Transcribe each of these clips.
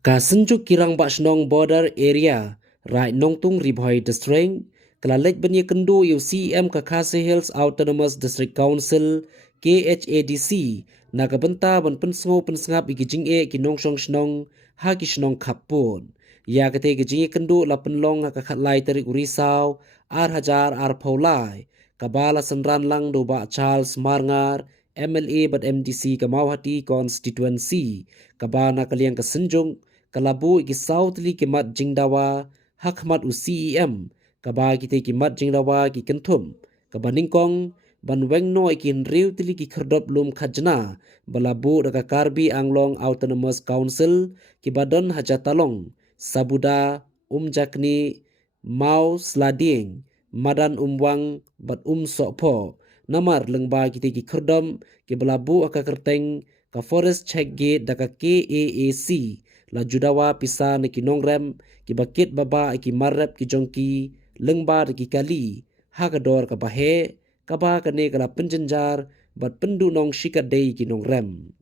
Kasenjuk kirang Bashnong border area, right Nongtung Ribhoi district, Kalalek Benya Kendo UCM Kakase Hills Autonomous District Council, KHADC, Nakabenta ban pensngap ikijing kinong shong shnong, haki shnong kapun. Ya kate ikijing kendo la penlong hakakalai terik urisau, ar hajar ar paulai, kabala senran lang doba Charles Marngar, MLA bat MDC Kamauhati constituency, kabana kaliang kasenjung, Kalabu iki South Li kimat jingdawa hakmat u CEM kaba kite kimat jingdawa ki kentum kaba ningkong ban wengno iki nriu tili ki kherdop lum khajna balabu daka Karbi Anglong Autonomous Council ki badon hajatalong sabuda jakni mau slading madan umwang bat sokpo namar lengba kite ki kherdom ki balabu akakerteng ka forest check gate daka KAAC la judawa pisa ne ki nongrem ki bakit baba ki marrep ki jongki lengbar ki kali hagador ka bahe ka ba ka ne kala penjenjar bat pendu nong shikadei ki nongrem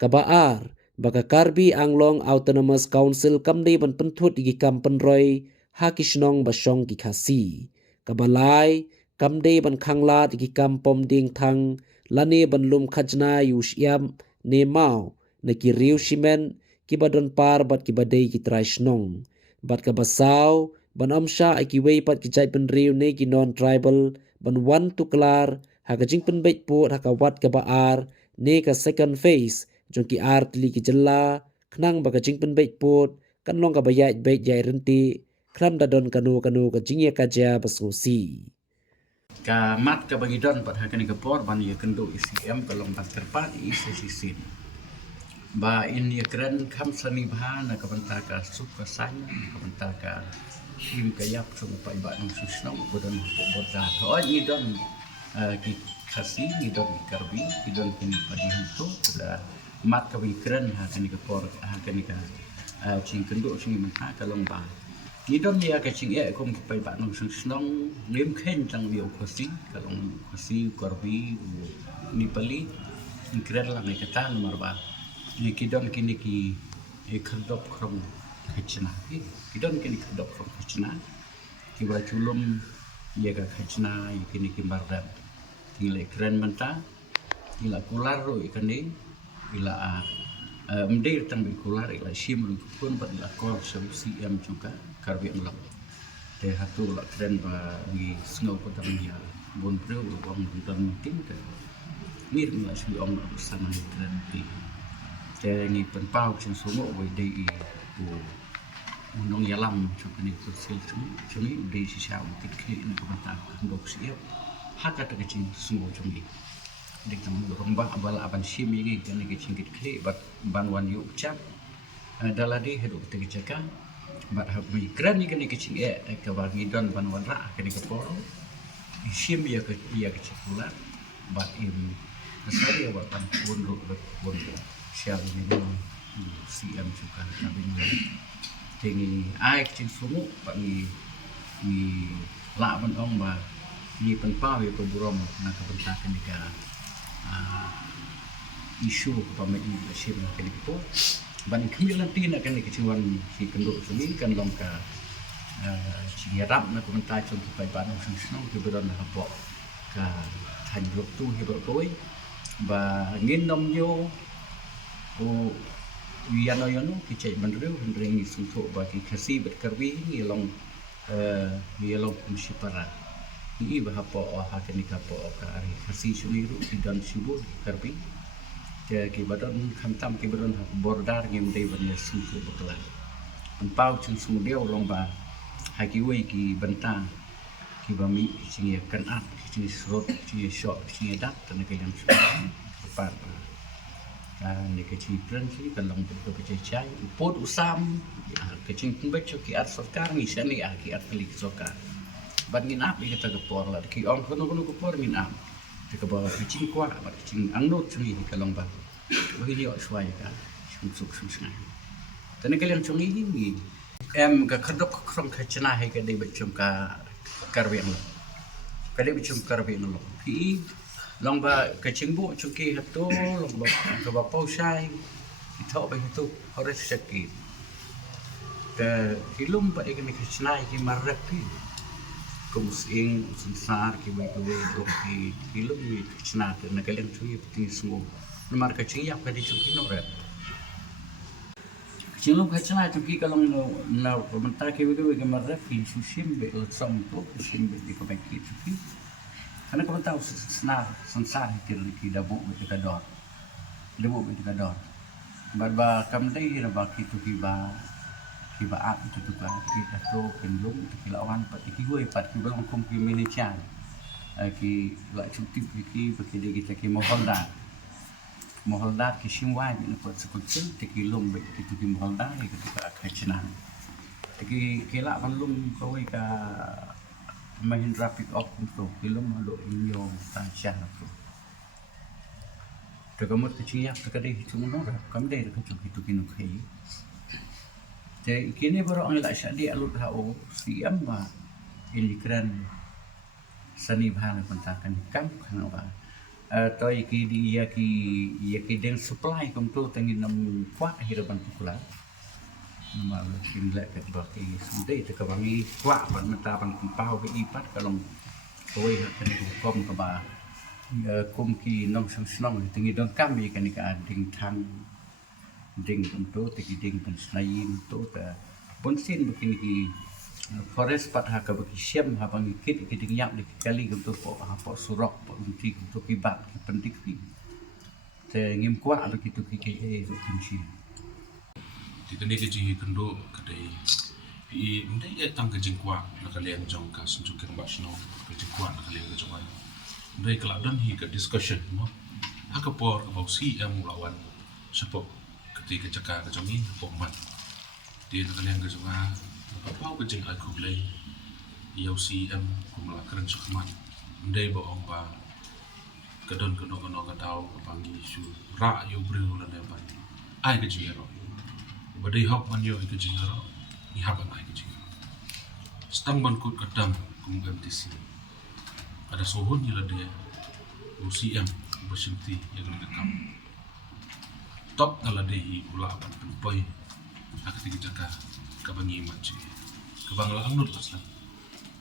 ka ba ar baka Karbi Anglong Autonomous Council kamde ban penthut ki kampenroi hakishnong basong ki khasi ka balai kamde ban khangla ki kampom ding thang lane ban lum khajna yusyam ne mau ne ki riu shimen kibadon par bat kibadei ki traishnong bat ka basau ban amsha ki wei pat ki jai pen riu ne ki non tribal ban wan tu klar ha ka jing pen beit pu ha ka wat ka baar ne ka second phase jong ki art li ki jella knang ba ka jing pen beit pu kan long ka bayai beit jai renti kram da don kanu ka jingya ka ja basusi ka mat ka bagidon pat hakani ka por ban ye kendo ICM kalong ban terpat ICCC ba in ye kren kam sani bha na ka banta ka suka sanya ka banta ka im ka yap so pa ba nong susno bodon bodda to ni don ki khasi ni don karbi ni don kin padi hantu da mat ka bi kren hakani ka por hakani ka ching kendo ching manta kalong ba ni don ya ka ching e kom pa ba nong susno lim khen tang bi khasi kalong khasi karbi ni pali ni kren la me ka tan mar ba ni kidon kini ki khadop krom khachna kidon kini khadop krom khachna ki ba chulum ye ka khachna kini ki marda ile kren manta ila kular ro ikani ila mdir tang bi kular ila shim pun bat la kor sam CM juga Karbi Anglong te hatu la kren ba ni snow ko tang ya bon pro om dan tin te mir la shi om sama kren ti te ni penpau chen sungo we dei u nong yalam chu ni ku sil chu ni dei si sha ti ki ni ko ta ndok si haka ta ki sungo chu ni dik tam romba abala aban shim yi ki ni ki chin ki bat ban wan yu cha daladi hedu ti ki chaka bat ha mi kran ni ki chin ka ba gi don ban wan ra ki ni ko poro shim ya ki chakula bat im kasari wa tan pun ru pun share ni CM juga kami tinggi ai trên số một bạn ni lạ bên ông mà ni penpau ya peburom na kebentak ni ka isu pa me leadership na kini po ban kemilan tin na kini kichuan si kendo sumi kan long ka cingirap na kebentak contoh pai ban sung sung ke beron na po ka thành lục tu hi bro koi ba ngin nom yo o wiano yono ki cai bandru ring sunto ba ki khasi bet karbi ni long kumshipara ni ba hapo o hakani ka po ka ari khasi suniru ki dan sibur karbi ke ki badan khamtam ki badan bordar ngim dei ban sunto bakla an pau chung sum deu long ba haki wei ki banta ki ba mi ki kan at ki srot ki shot ki dat tan ke yang pa ni kecil pranci kalau untuk bercecai pot usam kecil pun baca ki art sokar ni seni ki art klik sokar ban ap ni kita kepor lah ki on kono kepor ap ke bawa kecil kuat kecil angnot ni kalau ba bagi dia suai ka suk sengai tane kalian chungi ni em ka khadop khrom khachna hai ka dei bachum ka karbi ang kali bachum karbi ang pi long ba kecing bu chuki hatu long ba ka ba pau sai kita apa itu harus sakit te hilum ba ikni kisnai ki marrak ki kumusing sensar ki ba ko do ki hilum ni kisna te na kalen tu ti sungu mar ka chi ya ka di chu ki no rap Silum kacana tu ki kalau na bentar ki begitu marrak ki susim be som tu susim be di ko ki tu ki karena kau tahu sensar ki dabu be ka dor dabu be ka dor ba kam dai na ba ki tu ki ba at itu juga kita tu kendung kita lawan pati kiwe pat ki belum kum ki minichan ki la cuti ki bagi kita ki mohalda ki shimwa ni pot sekutsin ki lum be ki tu ki mohalda ki tu ka khachna ki la ban lum ko ka Mahindra pick up tu ki lum lo inyo ta sha tu tegamut ki ya tekade tu no kam dai ka tu ki no khai Jadi kini baru orang lak syadi alut hao siam ma ini keren seni bahan kontakan kam kan orang atau iki dia ki den supply kom tu tengin nam kuat hirapan pukula nama kin lek ke baki sunde te kawangi kuat ban mata ban pau ke ipat kalau koi kan kom ke ba kum ki nong snong tengi don kam kan ka ding thang ding untuk tegi ding kan senayin untuk ponsin begini ki forest pat ha ka bagi siam ha bang kit ding yak di kali untuk apa surok untuk kibat penting ki te ngim kwa begitu ki tu kunci tikene ke ji kendo kadai pi ndai ya tang ke jingkwa na kalian jong ka sunju ke mbasno ke jingkwa na kalian ke jong ndai kala dan hi ke discussion no haka por about CM lawan support ketika cakap ke jong ni pokman dia na kalian ke jong apa ke jing aku blai yau CM kumala keren sukman ndai ba ong ba kadon kono ka tau pangi su ra yo breu la ne ban ai ke jing ro badai hok man yo ke jing ro ni haban ai ke jing stang ban kut kadam kum MTC ada sohon ni la dia UCM bersinti yang nak kam top na la dia ula ban poi ak tigi jaka ka bangi machi ka bangla amnut aslan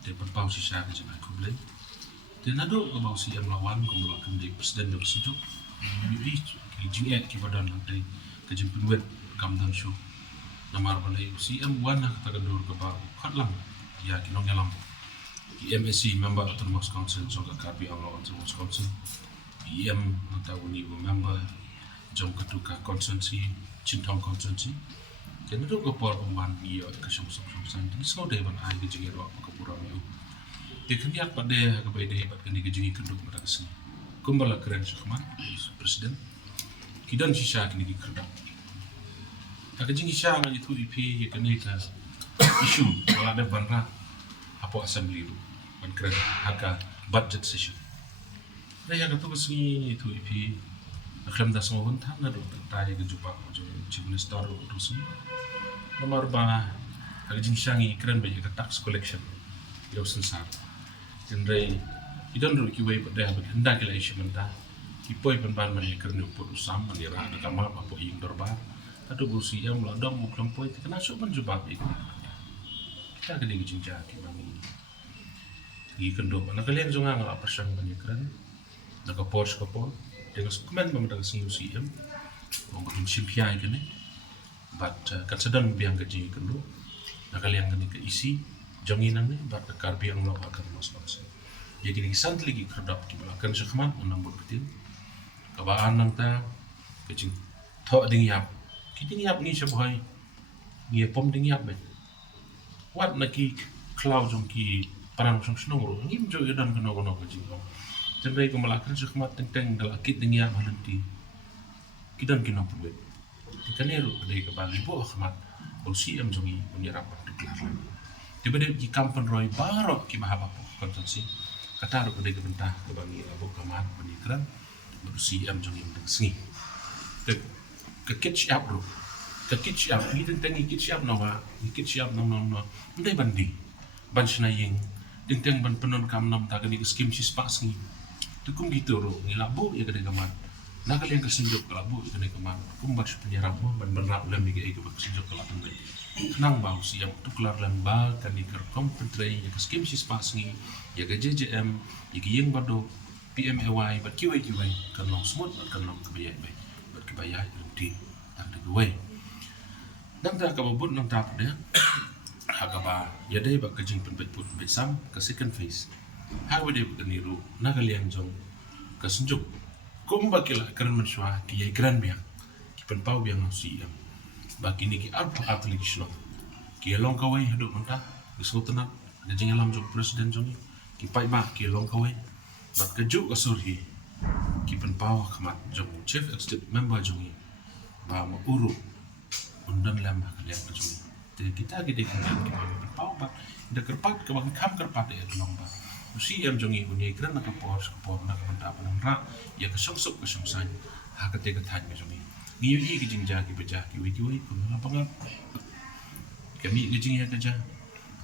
de pan pau si sha ke jang aku blai de nado ka bau CM lawan kum la kum de presiden de sejuk ni ki jing ki badan nanti ke jing penwet kam dan show namar balai CM wana kata kendur ke ba khatlam ya kinong yalam MSC member autonomous council jong KPI autonomous council PM atau ni member jong ketuka konsensi cintong konsensi jadi tu ke por pemban dia ke song san ni so de ban ai ke jing ro ke pura mi de kendiak pada ke bede pat kendi ke jing kenduk pada kesini kumbala keren syahman presiden kidan sisa kini di kerdak agak jing sisa ngan itu IP ya kini ka isu wala ada banra apa assembly tu ban keren haka budget session dah yang tu kesini itu IP akham dah semua huntang ada tanya ke jumpa chief minister tu sini nomor ba agak jing shangi keren banyak ke tax collection yo sensar jendrai idan ru ki wei pada hendak ke isu mentah ipoi ban mani keren upur usam mani ra ada kamar apa ing dorba adu busi yang meladong muklam poi kena sok ban jubab itu kita kena jing jati bangi gi kendo na kalian jonga ngala pasang mani keren na kapor dengan komen memang sing UCM mungkin simpiai kene but kat sedang biang gaji kendo na kalian kene ke isi janginang ni bat karbi ang lawa akan mas jadi ni sant lagi kerdap ki balakan sekman unang betul kabaan nang ta kecing tho ding yap ki ding yap ni sebuai ni pom ding yap bet wat na ki cloud jong ki parang song snoro ngim jo yadan kono kecing Jendai ko malakan sekmat teng dal akit ding yap halanti kidan kinong puwet kanero dai ka bali bo khmat UCM jongi menyerap diklar tiba-tiba di kampung roy barok ki bahaba konsensi kata ro dai ka bentah ke bangi abu kamat penikran UCM jongi mendengsi ke kitch up ro ke kitch up ni teng kitch up no ndai bandi ban snaying teng ban penon kam nam ta ni skim sis pas ni tukum gitu ro ngilabu ya kada gamat Nakaliang kasinjok kalabu kene kemang kumbat penjara mo ban benrap lem ige ige kasinjok kalabu ngai nang bau siang tuklar lembal kan iker kompentre ya skim sis pasngi ya ke JJM ya ke yang bado PMAY bat kiwai kan long smooth bat kan long kebayai bai bat kebayai di tak de gue nang ta kababut nang ta de hakaba ya dai ba kajing penbet put besam ke second phase ha wede keniru nakaliang jong kasinjok kumba kila keren mensua ki ye gran biang ki pen pau biang si am baki ni ki arpa application ki long kawai hadu menta gisotna de jingalam jong presiden jong ki pai ba ki long kawai bat keju kasurhi ki pen pau khamat jong chief executive member jong ba ma uru undan lam kalian jong te kita gede ki pen pau ba de kerpat ke bang kam kerpat de long ba si em jongi bunyi keren nak kapor nak benda apa nang ya kesungsuk kesungsan ha ketika tanya jongi ngiu i ki jingja ki bejah ki wi pun apa ngap kami ki jing ya kerja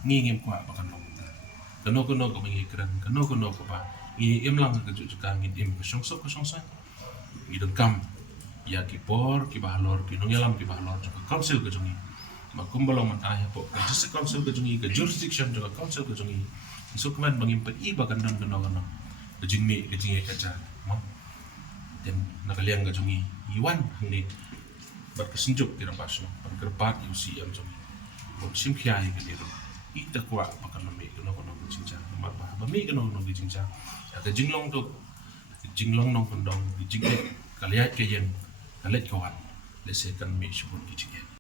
ngim kwa pakan long kono ko mengi keren kono ko ba ngi em lang ke ju ka ngin em kesungsuk kesungsan ngi kam ya ki por ki bahlor ki nongelam ki bahlor juga council ke jongi makumbalong mataya po just council ke jongi ke jurisdiction juga council ke jongi Sukman mengimpan iba kandang kena kejing mi kejing kaca mo dan nakaliang kejungi iwan ni berkesenjuk kira pasno berkerpat usi am jongi bon sim khiai ke diro ita kwa pakan mi kena kejing ca mat ba mi kena kejing ca kejing long tu kejing long nong kondong kejing kaliat ke yen kalet kawan lesekan mi subun kejing